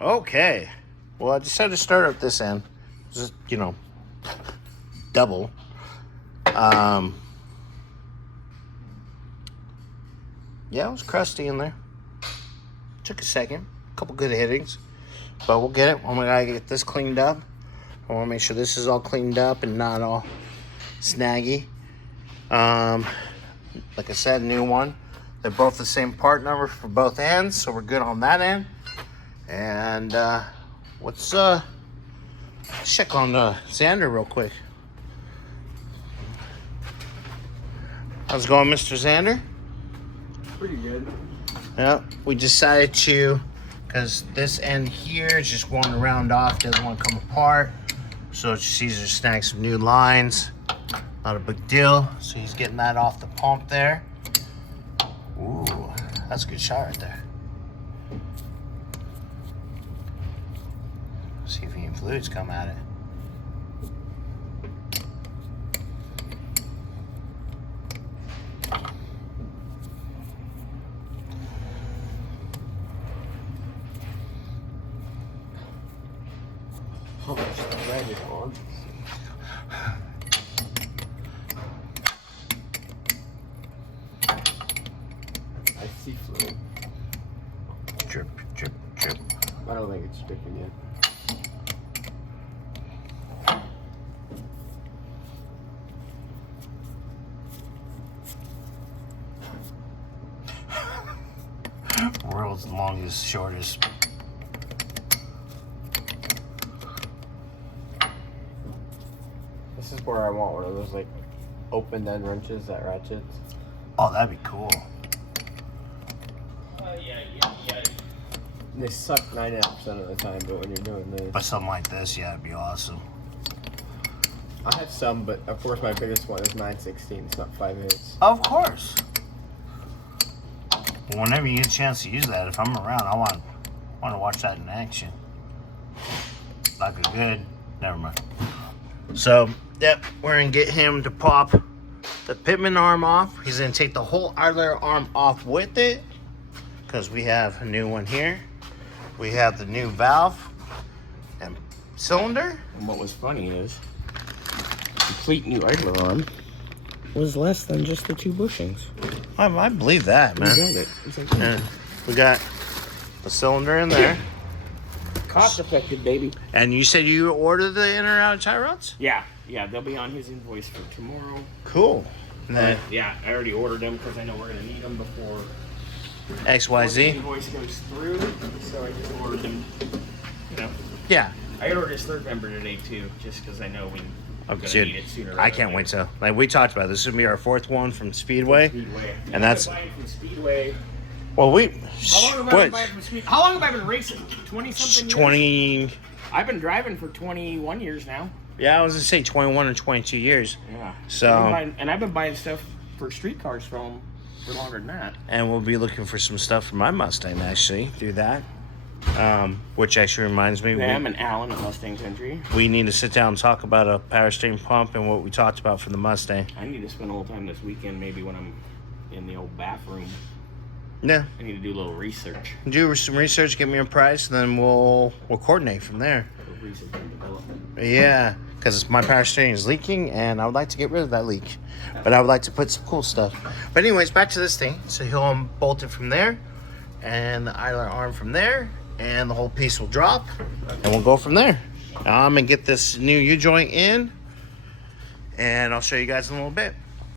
Okay. Well, I decided to start up this end. Just, double. Yeah, it was crusty in there. Took a second. A couple good hittings. But we'll get it when we gotta get this cleaned up. I want to make sure this is all cleaned up and not all snaggy. Like I said, new one. They're both the same part number for both ends, so we're good on that end. And let's check on Xander real quick. How's it going, Mr. Xander? Pretty good. Yeah, we decided to, because this end here is just one to round off, doesn't want to come apart. So it's just easier to snag some new lines. Not a big deal. So he's getting that off the pump there. Ooh, that's a good shot right there. See if any fluids come at it. How much drag is on? I see fluid. Drip, drip, drip. I don't think it's dripping yet. World's longest, shortest. This is where I want one of those like open end wrenches that ratchets. Oh, that'd be cool. They suck 99% of the time, but when you're doing this, But something like this, yeah, it'd be awesome. I have some, but of course my biggest one is 9/16. It's not 5/8. Of course. Whenever you get a chance to use that, if I'm around, I want to watch that in action. Like a good, never mind. So, yep, we're gonna get him to pop the pitman arm off. He's gonna take the whole idler arm off with it, because we have a new one here. We have the new valve and cylinder. And what was funny is, complete new idler arm was less than just the 2 bushings. I believe that, man. We got it. It's like, And we got the cylinder in there. cost effective, baby. And you said you ordered the in or out tie rods? Yeah, they'll be on his invoice for tomorrow. Cool. And then Yeah, I already ordered them because I know we're gonna need them before the XYZ. invoice goes through. So I just ordered them. Yeah. I ordered his 3rd member today too, just because I know we're gonna Dude, need it sooner. I can't wait to. Like we talked about, this is gonna be our 4th one from Speedway. Speedway. And that's I've been buying from Speedway. well, we. How long have I been buying from Speedway? How long have I been racing? 20 something years? 20. I've been driving for 21 years now. Yeah, I was gonna say 21 or 22 years. Yeah. So. I've been buying stuff for street cars from him for longer than that. And we'll be looking for some stuff for my Mustang actually through that. Which actually reminds me, I'm an Allen at Mustang Country. we need to sit down and talk about a power steering pump and what we talked about for the Mustang. I need to spend a little time this weekend, maybe when I'm in the old bathroom. Yeah. I need to do a little research. Do some research, get me a price, and then we'll coordinate from there. Research and development. Yeah, because my power steering is leaking, and I would like to get rid of that leak. But I would like to put some cool stuff. But anyways, back to this thing. So he'll unbolt it from there, and the idler arm from there, and the whole piece will drop, and we'll go from there. I'm going to get this new U-joint in, and I'll show you guys in a little bit.